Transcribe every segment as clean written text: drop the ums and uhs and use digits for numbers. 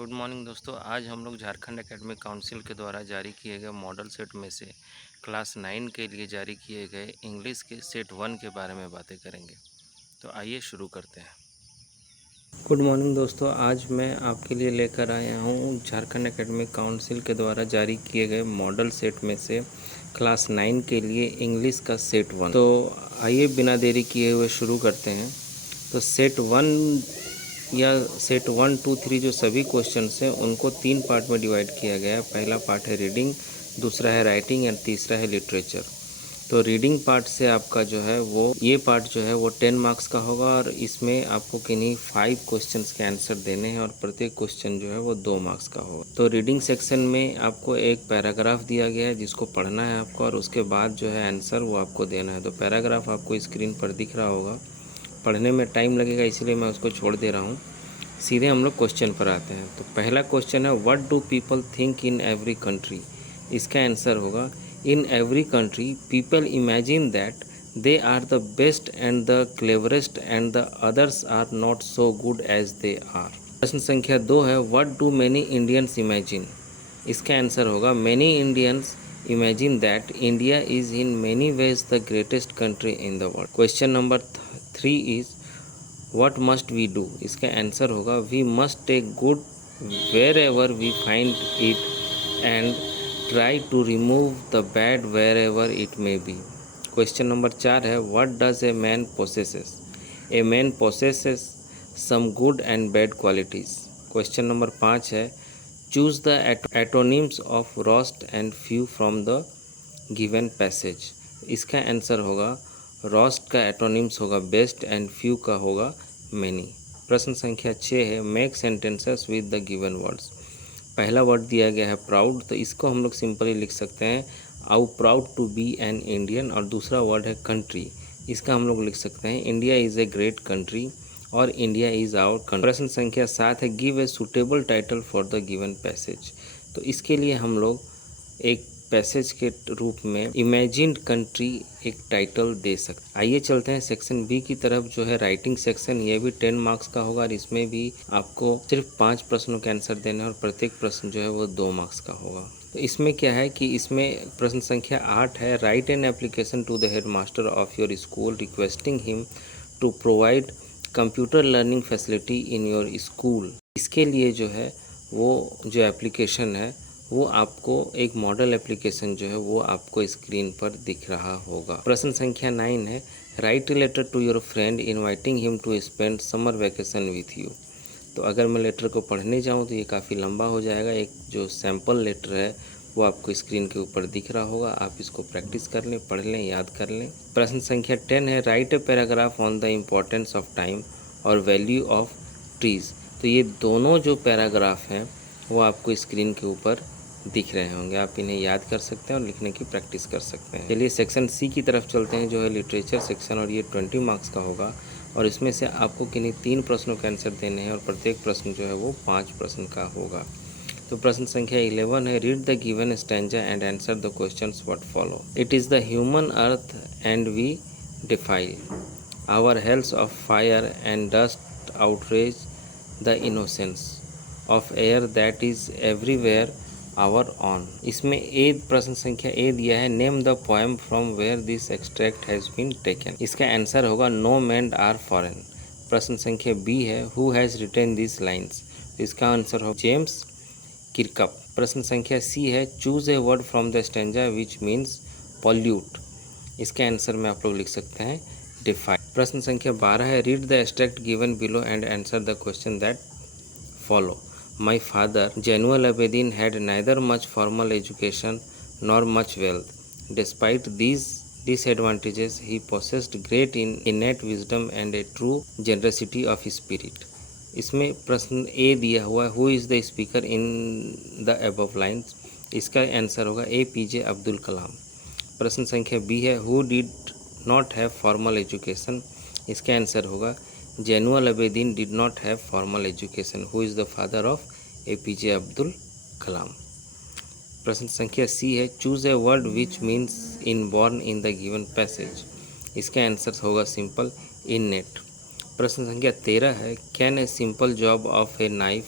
Good morning दोस्तों। आज हम लोग झारखंड एकेडमिक काउंसिल के द्वारा जारी किए गए मॉडल सेट में से क्लास 9 के लिए जारी किए गए इंग्लिश के सेट 1 के बारे में बातें करेंगे। तो आइए शुरू करते हैं। गुड मॉर्निंग दोस्तों, आज मैं आपके लिए लेकर आया हूँ झारखंड एकेडमिक काउंसिल के द्वारा जारी किए गए मॉडल सेट में से क्लास 9 के लिए इंग्लिश का सेट 1। तो आइए बिना देरी किए हुए शुरू करते हैं। तो सेट 1 या सेट 1, 2, 3 जो सभी क्वेश्चंस हैं उनको 3 पार्ट में डिवाइड किया गया है। पहला पार्ट है रीडिंग, दूसरा है राइटिंग एंड तीसरा है लिटरेचर। तो रीडिंग पार्ट से आपका जो है वो ये पार्ट जो है वो 10 मार्क्स का होगा और इसमें आपको किन्हीं 5 क्वेश्चंस के आंसर देने हैं और प्रत्येक क्वेश्चन जो है वो 2 मार्क्स का होगा। तो रीडिंग सेक्शन में आपको एक पैराग्राफ दिया गया है जिसको पढ़ना है आपको और उसके बाद जो है आंसर वो आपको देना है। तो पैराग्राफ आपको स्क्रीन पर दिख रहा होगा। पढ़ने में टाइम लगेगा इसलिए मैं उसको छोड़ दे रहा हूँ। सीधे हम लोग क्वेश्चन पर आते हैं। तो पहला क्वेश्चन है, what do people think in every country. इसका आंसर होगा, in every country people imagine that they are the best and the cleverest and the others are not so good as they are. प्रश्न संख्या 2 है, what do many Indians imagine. इसका answer होगा, many Indians imagine that India is in many ways the greatest country in the world. Question number 3 is, what must we do. इसका answer होगा, we must take good wherever we find it and try to remove the bad wherever it may be. Question number 4 है, what does a man possesses. A man possesses some good and bad qualities. Question number 5 है, choose the antonyms of roast and few from the given passage. इसका answer होगा, roast का antonyms होगा best and few का होगा many. प्रश्न संख्या 6 है, make sentences with the given words. पहला वर्ड दिया गया है प्राउड, तो इसको हम लोग सिंपली लिख सकते हैं आउ proud to be an Indian. और दूसरा वर्ड है कंट्री, इसका हम लोग लिख सकते हैं India is a great country और इंडिया इज़ आवर कंट्री। प्रश्न संख्या 7 है, give a suitable title for the given passage. तो इसके लिए हम लोग एक पैसेज के रूप में इमेजिन्ड कंट्री एक टाइटल दे सकते। आइए चलते हैं सेक्शन बी की तरफ, जो है राइटिंग सेक्शन। ये भी 10 मार्क्स का होगा और इसमें भी आपको सिर्फ 5 प्रश्नों के आंसर देने हैं और प्रत्येक प्रश्न जो है वो 2 मार्क्स का होगा। तो इसमें क्या है कि इसमें प्रश्न संख्या 8 है, write an application to the head master of your school requesting him to provide computer learning facility in your school. इसके लिए जो है वो जो एप्लीकेशन है वो आपको एक मॉडल एप्लीकेशन जो है वो आपको स्क्रीन पर दिख रहा होगा। प्रश्न संख्या 9 है, write a letter to your friend inviting him to spend summer vacation with you. तो अगर मैं लेटर को पढ़ने जाऊं तो ये काफ़ी लंबा हो जाएगा। एक जो सैम्पल लेटर है वो आपको स्क्रीन के ऊपर दिख रहा होगा। आप इसको प्रैक्टिस कर लें, पढ़ लें, याद कर लें। प्रश्न संख्या 10 है, write a paragraph on the importance of time और वैल्यू ऑफ ट्रीज़। तो ये दोनों जो पैराग्राफ हैं वो आपको स्क्रीन के ऊपर दिख रहे होंगे। आप इन्हें याद कर सकते हैं और लिखने की प्रैक्टिस कर सकते हैं। चलिए सेक्शन सी की तरफ चलते हैं, जो है लिटरेचर सेक्शन, और ये 20 मार्क्स का होगा और इसमें से आपको किन्हीं 3 प्रश्नों के आंसर देने हैं और प्रत्येक प्रश्न जो है वो 5 प्रश्न का होगा। तो प्रश्न संख्या 11 है, read the given stanza and answer the questions what follow. It is the human earth and we defile our hells of fire and dust outrage the innocence of air that is everywhere our own. इसमें A प्रश्न संख्या A दिया है, name the poem from where this extract has been taken. इसका answer होगा no man are foreign. प्रश्न संख्या B है, who has written this lines. इसका आंसर हो जेम्स किरकप। प्रश्न संख्या सी है, choose a word from the stanza which means pollute. इसके आंसर में आप लोग लिख सकते हैं डिफाई। प्रश्न संख्या 12 है, read the extract given below and answer the question that follow. My father, Jainul Abedin, had neither much formal education nor much wealth. Despite these disadvantages, he possessed great innate wisdom and a true generosity of spirit. इसमें प्रश्न ए दिया हुआ है, who is the speaker in the above lines. इसका answer होगा APJ Abdul Kalam. प्रश्न संख्या B है, who did not have formal education. इसका आंसर होगा Jainul Abedin did not have formal education. Who is the father of APJ Abdul Kalam. प्रश्न संख्या सी है, choose a word which means in born in the given passage. इसका answer होगा simple innate. प्रश्न संख्या 13 है, can a simple job of a knife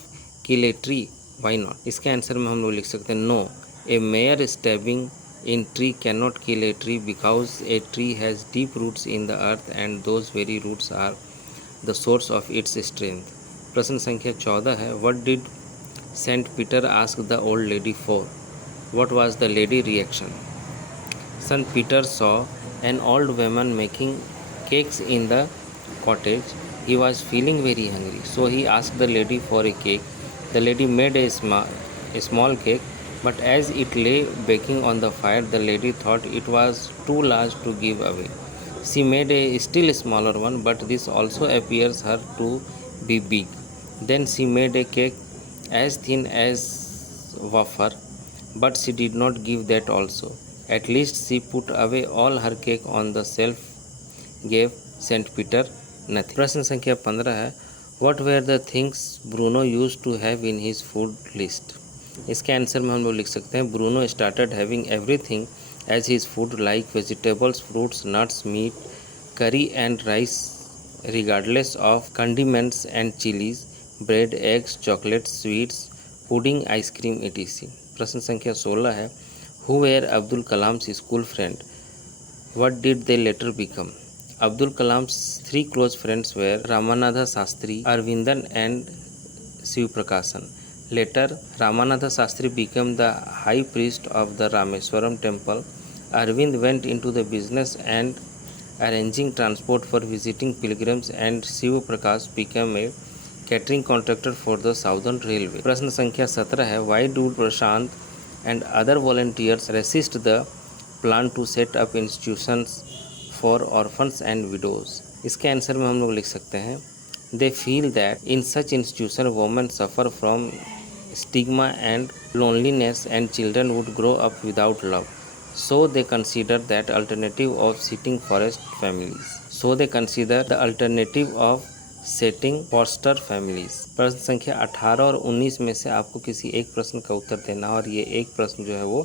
kill a tree, why not. इसके answer में हम लोग लिख सकते हैं no, a mere stabbing in tree can not kill a tree because a tree has deep roots in the earth and those very roots are the source of its strength. प्रश्न संख्या 14 है, what did saint Peter ask the old lady for, what was the lady reaction. St. Peter saw an old woman making cakes in the cottage. He was feeling very hungry, so he asked the lady for a cake. The lady made a small cake, but as it lay baking on the fire, the lady thought it was too large to give away. She made a still smaller one, but this also appears her to be big. Then she made a cake as thin as wafer, but she did not give that also. At least she put away all her cake on the shelf, gave St. Peter nothing. प्रश्न संख्या 15 है, What were the things Bruno used to have in his food list? इसके answer में हम लोग लिख सकते हैं Bruno started having everything as his food like vegetables, fruits, nuts, meat, curry and rice regardless of condiments and chilies, bread, eggs, chocolate, sweets, pudding, ice cream etc. प्रश्न संख्या 16 है, Who were Abdul Kalam's school friend? What did they later become? Abdul Kalam's three close friends were Ramanatha Sastry, Arvindan and Shiv Prakashan. Later, Ramanatha Sastry became the high priest of the Rameswaram temple. Arvind went into the business and arranging transport for visiting pilgrims, and Shiv Prakash became a catering contractor for the Southern Railway. प्रश्न संख्या 17 है, Why do Prashant and other volunteers resist the plan to set up institutions for orphans and widows? इसके answer में हम लोग लिख सकते हैं They feel that in such institution women suffer from stigma and loneliness and children would grow up without love. So they consider that alternative of setting forest families. So they consider the alternative of setting foster families. प्रश्न संख्या 18 और 19 में से आपको किसी एक प्रश्न का उत्तर देना और ये एक प्रश्न जो है वो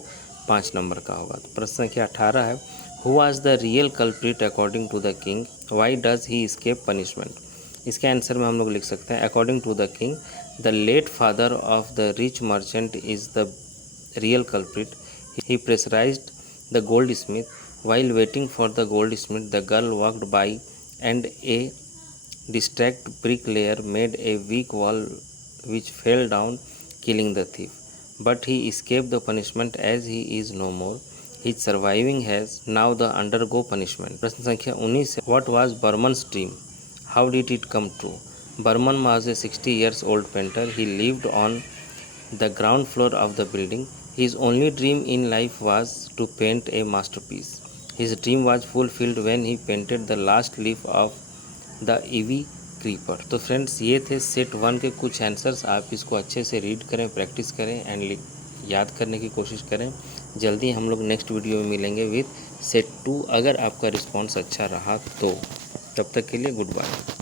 5 नंबर का होगा। तो प्रश्न संख्या 18 है, who was the real culprit according to the king, why does he escape punishment. इसके आंसर में हम लोग लिख सकते हैं according to the king the late father of the rich merchant is the real culprit, he pressurised the gold smith while waiting for the gold smith, the girl walked by and a distracted bricklayer made a weak wall which fell down, killing the thief. But he escaped the punishment as he is no more. His surviving has now the undergo punishment. प्रश्न संख्या 19 है, What was Burman's dream? How did it come true? Burman was a 60 years old painter. He lived on the ground floor of the building. His only dream in life was to paint a masterpiece. His dream was fulfilled when he painted the last leaf of the EV creeper. तो friends ये थे set 1 के कुछ answers. आप इसको अच्छे से read करें, प्रैक्टिस करें एंड याद करने की कोशिश करें। जल्दी हम लोग नेक्स्ट वीडियो में मिलेंगे विद सेट 2 अगर आपका रिस्पॉन्स अच्छा रहा तो। तब तक के लिए गुड बाय।